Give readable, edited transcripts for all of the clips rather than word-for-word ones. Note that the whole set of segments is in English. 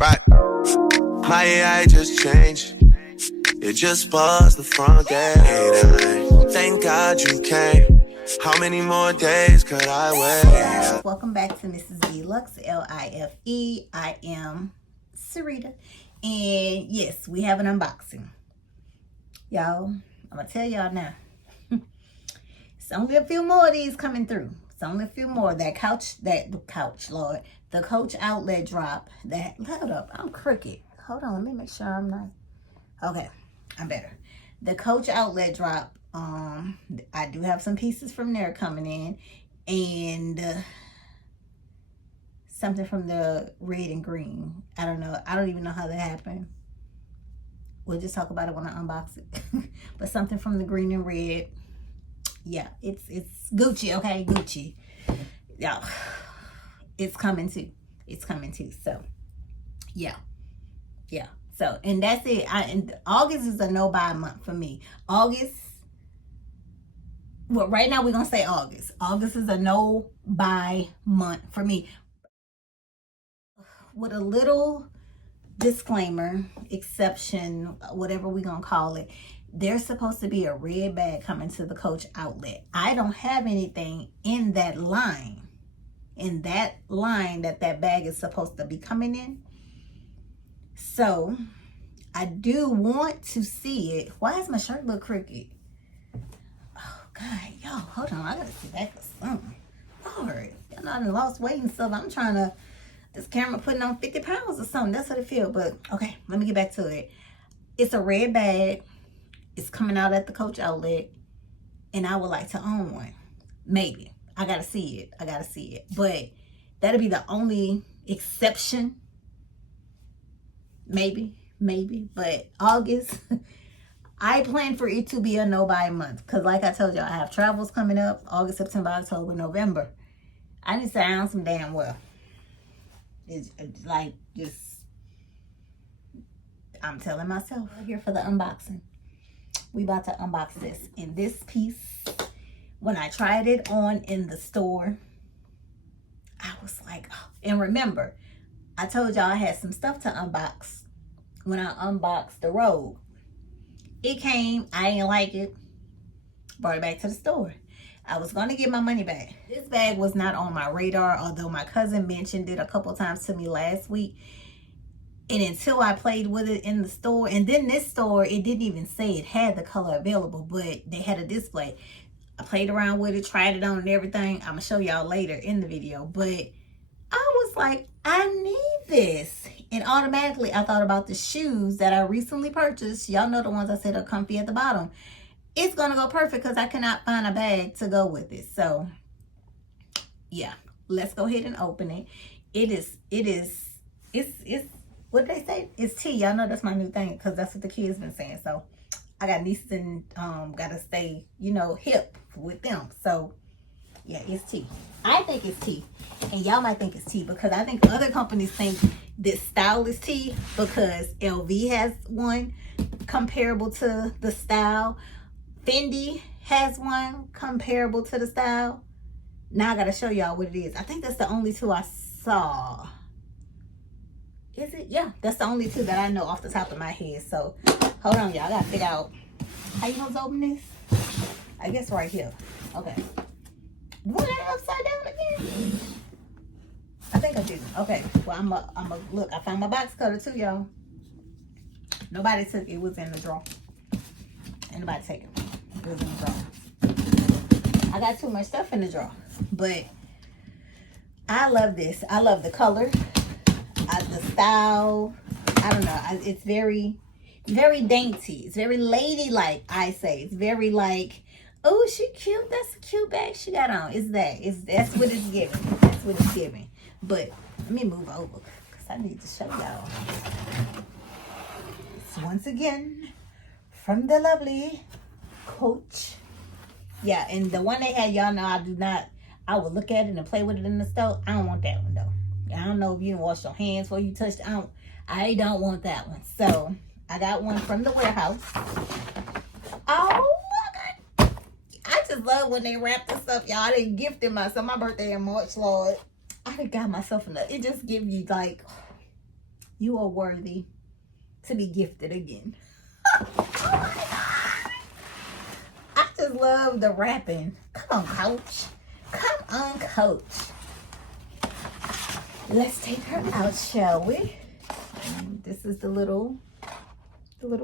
Right. My AI just changed. It just buzzed the front gate. Thank God you came. How many more days could I wait? Welcome back to Mrs. Deluxe, L-I-F-E. I am Sarita. And yes, we have an unboxing. Y'all, I'm going to tell y'all now. It's only a few more of these coming through. It's only a few more. The Coach outlet drop. Hold up, I'm crooked. Hold on, let me make sure I'm not. Okay, I'm better. The Coach outlet drop. I do have some pieces from there coming in, and something from the red and green. I don't know. I don't even know how that happened. We'll just talk about it when I unbox it. But something from the green and red. Yeah, it's Gucci, okay? Gucci. Yeah. It's coming too. It's coming too. So, yeah. Yeah. So, and that's it. And August is a no-buy month for me. August, well, right now we're going to say August. August is a no-buy month for me. With a little disclaimer, exception, whatever we're going to call it, there's supposed to be a red bag coming to the Coach outlet. I don't have anything in that line. That bag is supposed to be coming in. So, I do want to see it. Why does my shirt look crooked? Oh, God. Yo, hold on. I got to see back or something. Lord. Y'all know I done lost weight and stuff. I'm trying to... This camera putting on 50 pounds or something. That's what it feels. But, okay. Let me get back to it. It's a red bag. It's coming out at the Coach outlet. And I would like to own one. Maybe. I got to see it. But that'll be the only exception. Maybe. But August, I plan for it to be a no-buy month. Because like I told y'all, I have travels coming up. August, September, October, November. I need to sound some damn well. It's like just, I'm telling myself. We're here for the unboxing. We about to unbox this. And this piece, when I tried it on in the store, I was like, oh. And remember, I told y'all I had some stuff to unbox when I unboxed the robe. It came, I didn't like it, brought it back to the store. I was going to get my money back. This bag was not on my radar, although my cousin mentioned it a couple times to me last week. And until I played with it in the store, and then this store, it didn't even say it had the color available, but they had a display. I played around with it, tried it on and everything. I'm going to show y'all later in the video. But I was like, I need this. And automatically, I thought about the shoes that I recently purchased. Y'all know the ones I said are comfy at the bottom. It's going to go perfect because I cannot find a bag to go with it. So, yeah. Let's go ahead and open it. It's what did they say? It's tea. Y'all know that's my new thing because that's what the kids been saying. So, I got nieces and got to stay, hip with them. So, yeah, it's tea. I think it's tea. And y'all might think it's tea because I think other companies think this style is tea because LV has one comparable to the style. Fendi has one comparable to the style. Now I got to show y'all what it is. I think that's the only two I saw. Is it? Yeah, that's the only two that I know off the top of my head. So, hold on, y'all. I got to figure out how you gonna open this. I guess right here. Okay. What, upside down again? I think I do. Okay. Well, I'm a look. I found my box cutter too, y'all. Nobody took it. It was in the drawer. Ain't nobody take it. It was in the drawer. I got too much stuff in the drawer. But I love this. I love the color. The style. I don't know. It's very, very dainty. It's very ladylike, I say. It's very like, oh, she cute. That's a cute bag she got on. That's what it's giving. That's what it's giving. But let me move over because I need to show y'all. It's once again from the lovely Coach. Yeah, and the one they had, y'all know I would look at it and play with it in the stove. I don't want that one though. I don't know if you wash your hands before you touch it. I don't want that one. So I got one from the warehouse. Oh my God. I just love when they wrap this up, y'all. I didn't gift it myself. My birthday in March, Lord. I done got myself enough. It just gives you like You are worthy to be gifted again. Oh my God. I just love the wrapping. Come on, coach. Come on, coach. Let's take her out, shall we? And this is the little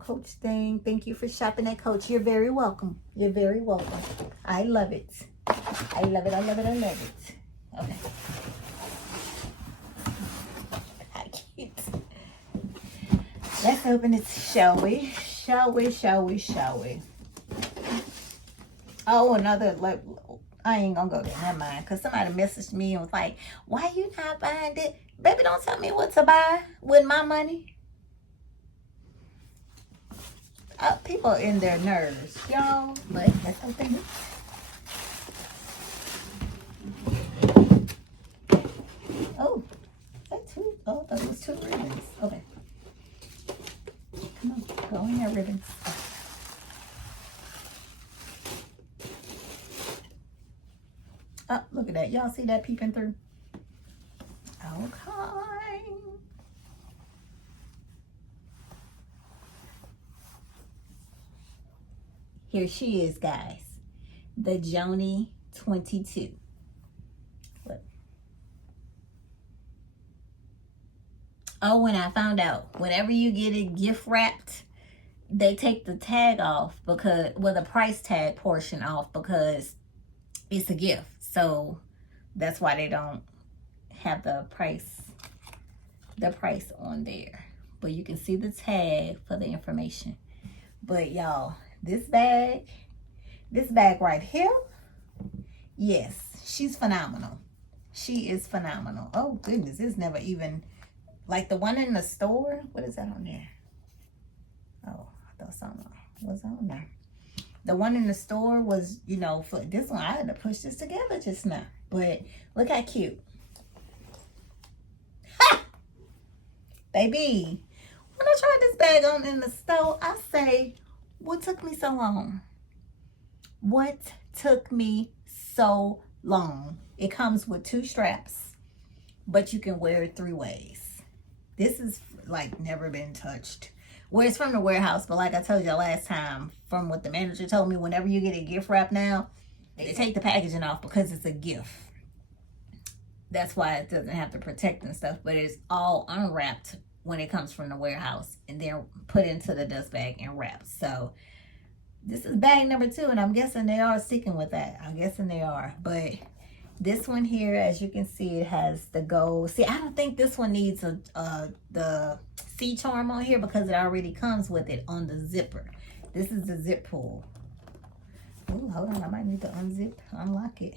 coach thing. Thank you for shopping at Coach. You're very welcome. You're very welcome. I love it. I love it. I love it. I love it. Okay. I can't. Let's open it, shall we? Shall we? Shall we? Shall we? Oh, another, like, I ain't gonna go there. Never mind. Because somebody messaged me and was like, why you not buying it? Baby, don't tell me what to buy with my money. People in their nerves, y'all. But that's okay. Oh, is that two? Oh, that was two ribbons. Okay. Come on, go in there, ribbons. Oh, look at that. Y'all see that peeping through? Okay. Here she is, guys. The Joanie 22. Look. Oh, when I found out, whenever you get it gift wrapped, they take the tag off because, well, the price tag portion off because it's a gift. So that's why they don't have the price on there. But you can see the tag for the information. But y'all, this bag right here, yes, she's phenomenal. She is phenomenal. Oh goodness, it's never even like the one in the store. What is that on there? Oh, I thought something was on there. The one in the store was, you know, for this one, I had to push this together just now. But look how cute. Ha! Baby, when I tried this bag on in the store, I say, what took me so long? What took me so long? It comes with 2 straps, but you can wear it 3 ways. This is like never been touched. Well, it's from the warehouse, but like I told you last time, from what the manager told me, whenever you get a gift wrap now, they take the packaging off because it's a gift. That's why it doesn't have to protect and stuff, but it's all unwrapped when it comes from the warehouse and then put into the dust bag and wrapped. So this is bag number 2, and I'm guessing they are sticking with that. I'm guessing they are. But this one here, as you can see, it has the gold. See, I don't think this one needs the C charm on here because it already comes with it on the zipper. This is the zip pull. Ooh, hold on. I might need to unlock it.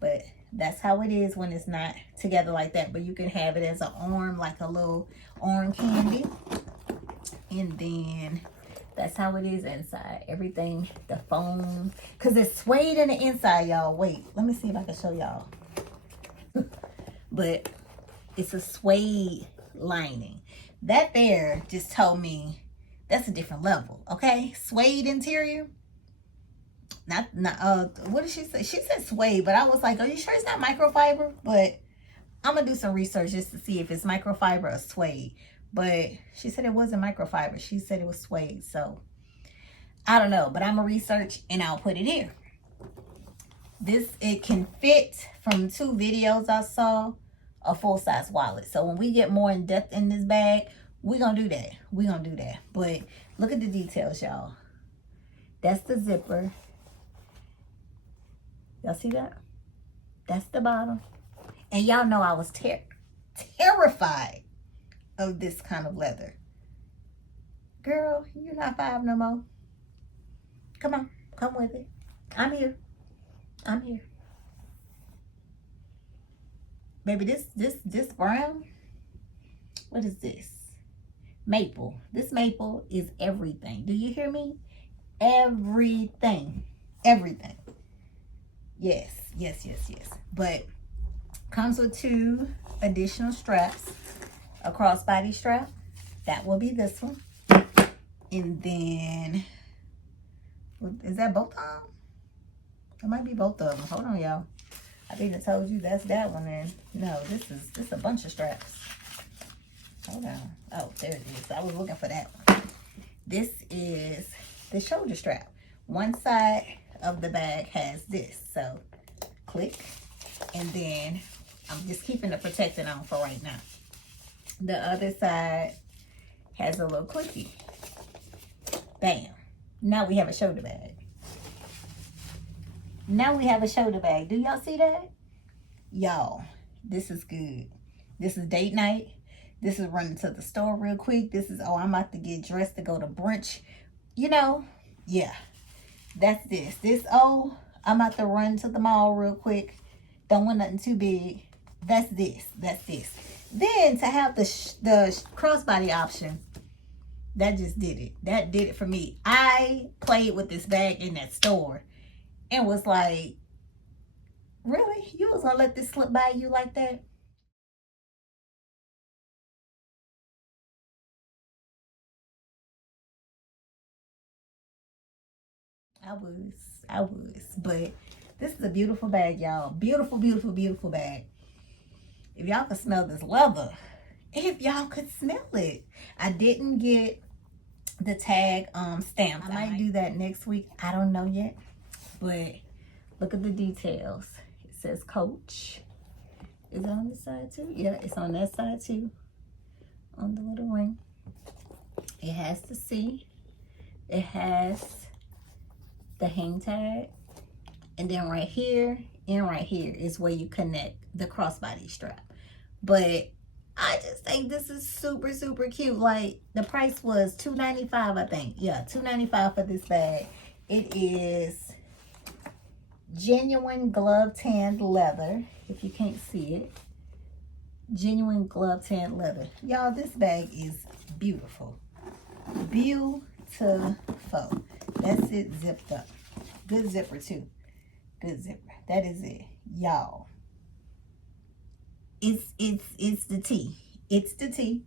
But that's how it is when it's not together like that. But you can have it as an arm, like a little arm candy. And then that's how it is inside. Everything, the foam. Because it's suede in the inside, y'all. Wait, let me see if I can show y'all. But it's a suede lining. That there just told me that's a different level, okay? Suede interior. Not what did she say? She said suede, but I was like, are you sure it's not microfiber? But I'm gonna do some research just to see if it's microfiber or suede. But she said it wasn't microfiber. She said it was suede. So I don't know, but I'm gonna research and I'll put it here. It can fit, from 2 videos I saw, a full-size wallet. So when we get more in depth in this bag, we're gonna do that. We're gonna do that. But look at the details, y'all. That's the zipper. Y'all see that? That's the bottom. And y'all know I was terrified of this kind of leather. Girl, you're not 5 no more. Come on, come with it. I'm here. I'm here. Baby, this brown, what is this? Maple. This maple is everything. Do you hear me? Everything. Everything. Yes, yes, yes, yes. But comes with 2 additional straps. A crossbody strap. That will be this one. And then, is that both of them? It might be both of them. Hold on, y'all. I think I told you that's that one. And no, this is a bunch of straps. Hold on. Oh, there it is. I was looking for that one. This is the shoulder strap. One side of the bag has this. So click, and then I'm just keeping the protectant on for right now. The other side has a little clicky. Bam. Now we have a shoulder bag. Now we have a shoulder bag. Do y'all see that? Y'all, this is good. This is date night. This is running to the store real quick. This is, oh, I'm about to get dressed to go to brunch. You know, yeah. That's this. This, oh, I'm about to run to the mall real quick. Don't want nothing too big. That's this. That's this. Then to have the crossbody option, that just did it. That did it for me. I played with this bag in that store and was like, really? You was gonna let this slip by you like that? I was. But this is a beautiful bag, y'all. Beautiful, beautiful, beautiful bag. If y'all could smell this leather, if y'all could smell it. I didn't get the tag stamped. I might do that next week. I don't know yet. But look at the details. It says Coach. Is it on this side too? Yeah, it's on that side too. On the little ring. It has the C. It has the hang tag. And then right here and right here is where you connect the crossbody strap. But I just think this is super, super cute. Like, the price was $2.95, I think. Yeah, $2.95 for this bag. It is genuine glove tanned leather, if you can't see it. Genuine glove tanned leather. Y'all, this bag is beautiful. Beautiful. That's it zipped up. Good zipper, too. Good zipper. That is it. Y'all. It's the T. It's the T.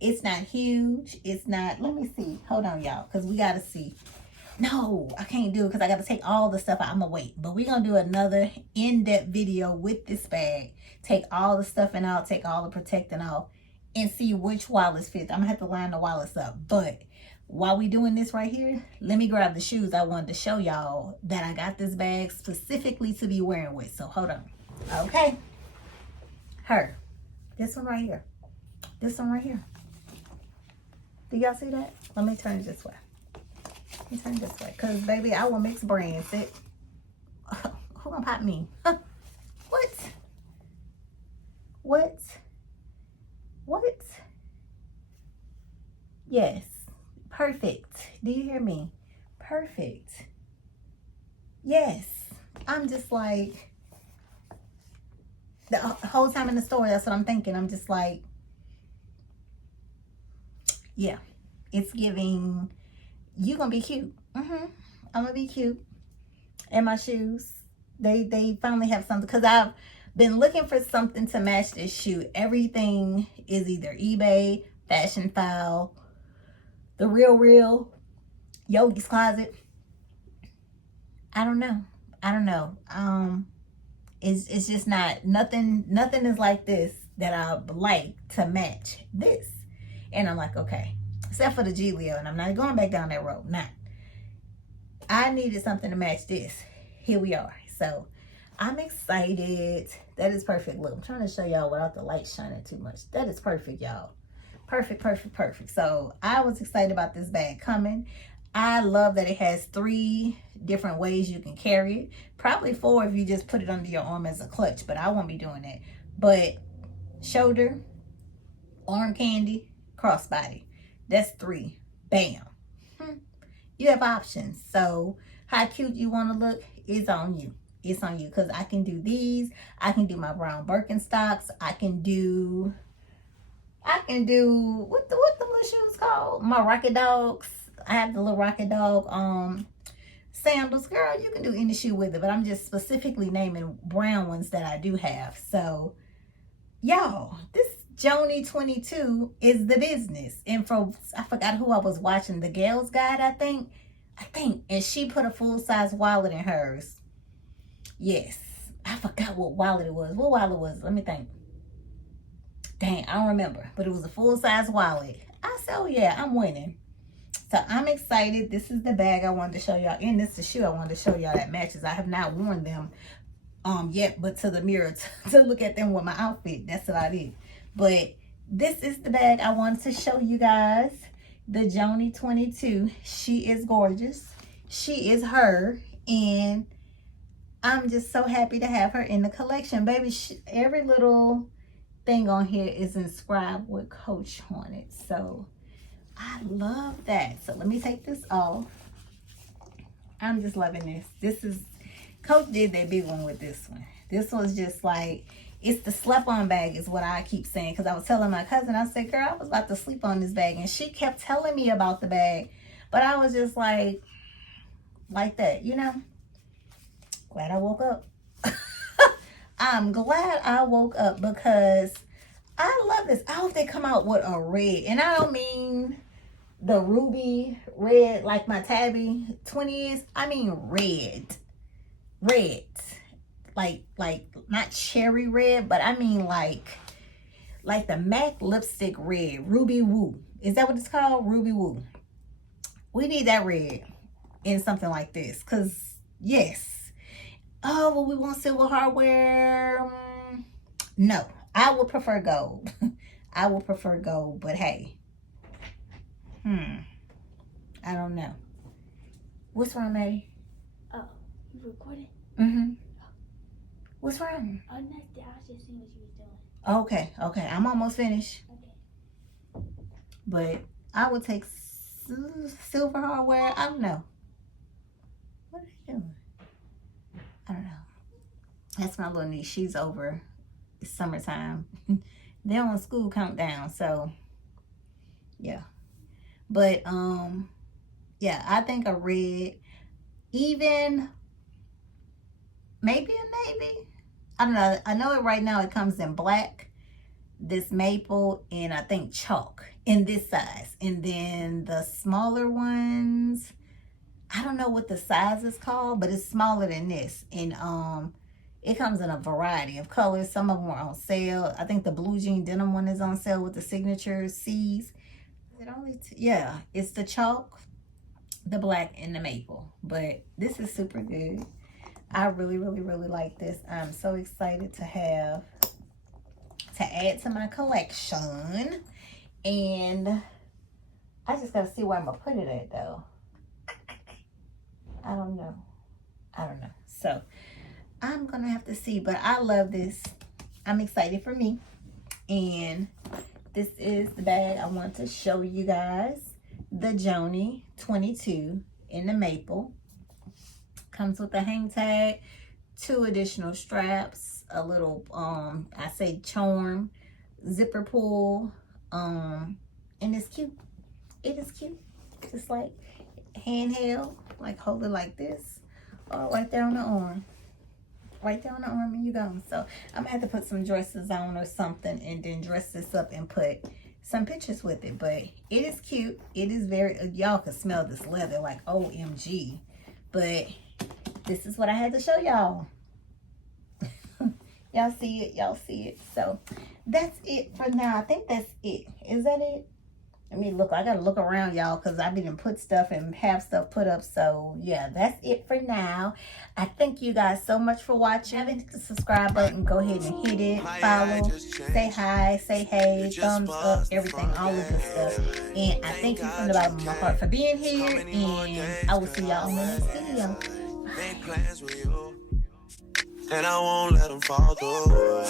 It's not huge. It's not, let me see. Hold on, y'all, because we got to see. No, I can't do it because I got to take all the stuff out. I'm going to wait. But we're going to do another in-depth video with this bag. Take all the stuffing out. Take all the protecting out. And see which wallets fit. I'm going to have to line the wallets up. But while we doing this right here, let me grab the shoes I wanted to show y'all that I got this bag specifically to be wearing with. So hold on. Okay. Her. This one right here. This one right here. Do y'all see that? Let me turn it this way. Let me turn it this way. Because, baby, I will mix brands. Who gonna pop me? What? What? What? Yes. Perfect. Do you hear me? Perfect. Yes. I'm just like, the whole time in the store, that's what I'm thinking. I'm just like, yeah, it's giving, you gonna be cute. I'm gonna be cute. And my shoes, they finally have something, because I've been looking for something to match this shoe. Everything is either eBay, Fashion File, The Real, Yogi's Closet. I don't know. It's just not, nothing is like this that I would like to match this. And I'm like, okay, except for the G Leo, and I'm not going back down that road. Not. I needed something to match this. Here we are. So I'm excited. That is perfect. Look, I'm trying to show y'all without the light shining too much. That is perfect, y'all. Perfect. So I was excited about this bag coming. I love that it has 3 different ways you can carry it. Probably 4 if you just put it under your arm as a clutch, but I won't be doing that. But shoulder, arm candy, crossbody. That's 3. Bam. You have options. So how cute you want to look is on you. It's on you, because I can do these. I can do my brown Birkenstocks. I can do what the little shoes called? My Rocket Dogs. I have the little Rocket Dog sandals. Girl, you can do any shoe with it, but I'm just specifically naming brown ones that I do have. So y'all, this Joanie 22 is the business. And I forgot who I was watching, the Gals Guide, I think, and she put a full-size wallet in hers. Yes, I forgot what wallet it was. What wallet was it? Let me think. Dang, I don't remember. But it was a full-size wallet. I said, oh yeah, I'm winning. So I'm excited. This is the bag I wanted to show y'all. And this is the shoe I wanted to show y'all that matches. I have not worn them yet, but to the mirror to look at them with my outfit. That's about it. But this is the bag I wanted to show you guys. The Joanie 22. She is gorgeous. She is her. And I'm just so happy to have her in the collection. Baby, every little thing on here is inscribed with Coach on it. So I love that. So let me take this off. I'm just loving this. This is, Coach did that big one with this one. This was just like, it's the slap-on bag is what I keep saying. Because I was telling my cousin, I said, girl, I was about to sleep on this bag. And she kept telling me about the bag. But I was just like that, you know. Glad I woke up. I'm glad I woke up because I love this. I hope they come out with a red. And I don't mean the ruby red like my Tabby 20 is. I mean red. Red. Like not cherry red, but I mean like the MAC lipstick red. Ruby Woo. Is that what it's called? Ruby Woo. We need that red in something like this. Because, yes. Oh, well, we want silver hardware. No, I would prefer gold. I would prefer gold, but hey. I don't know. What's wrong, Maddie? Oh, you recording? Mm-hmm. What's wrong? Oh, nothing. I was just seeing what you was doing. Okay. I'm almost finished. Okay. But I would take silver hardware. I don't know. What are you doing? I don't know. That's my little niece. She's over. It's summertime. They're on school countdown. So, yeah. But, yeah, I think a red, even maybe a navy. I don't know. I know it right now. It comes in black, this maple, and I think chalk in this size. And then the smaller ones, I don't know what the size is called, but it's smaller than this. And it comes in a variety of colors. Some of them are on sale. I think the blue jean denim one is on sale with the signature C's. Is it only yeah, it's the chalk, the black, and the maple. But this is super good. I really like this. I'm so excited to have to add to my collection. And I just gotta see where I'm gonna put it at though. I don't know. So I'm gonna have to see, but I love this. I'm excited for me. And this is the bag I want to show you guys. The Joanie 22 in the maple. Comes with a hang tag, 2 additional straps, a little I say charm, zipper pull, and it's cute. It is cute. Just like handheld, like hold it like this, or right there on the arm. Right there on the arm and you go. So I'm gonna have to put some dresses on or something and then dress this up and put some pictures with it. But it is cute. It is very, y'all can smell this leather like OMG. But this is what I had to show y'all. Y'all see it. Y'all see it. So that's it for now. I think that's it. Is that it? Let me look. I gotta look around, y'all, because I didn't put stuff and have stuff put up. So yeah, that's it for now. I thank you guys so much for watching. Hit the subscribe button. Go ahead and hit it. Follow. Say hi. Say hey. Thumbs up. Everything. All of this stuff. And I thank you from the bottom of my heart for being here. And I will see y'all in the next video. And I won't let them fall through.